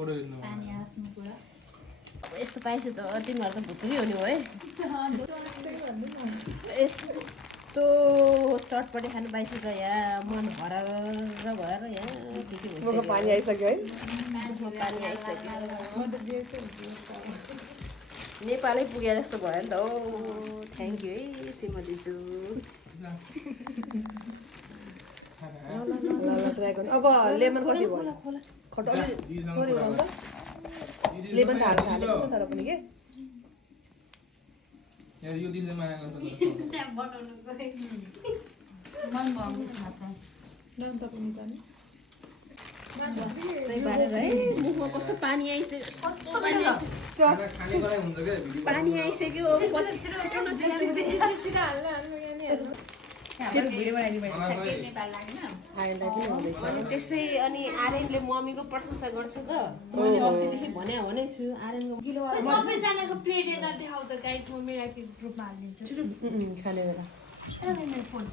पानी आस्नु कुरा यस्तो पाएपछि त तिमीहरू त भुत्तुकै हुने हो है यस्तो चटपटी खानु पाएपछि त यहाँ मन हरार भएर यहाँ ठिकै भइसक्यो पानी आइसक्यो है पानी आइसक्यो नेपालै पुगे जस्तो भयो नि त हो थ्याङ्क यू है श्रीमतीज्यू अब लेमन कति भयो खट्टा लेमन त हालेको छ तर पनि के यार यो दिनले माया गर्छ स्ट्याम्प बनाउनु गए मन भाउ खाता नाम त पनि जाने सबै पारेर है मुखमा कस्तो पानी आइसक्यो कस्तो पानी खाने गराइ हुन्छ के भिडियो पानी आइसक्यो कति त्यसै अनि आर्यनले मम्मीको प्रशंसा गर्छ त मैले अस्तिदेखि भने छु आर्यनको सबैजनाको प्लेट यता देखाउ त गाइस म मेरो ग्रुपमा हालिदिन्छु खाने बेला मेरो फोन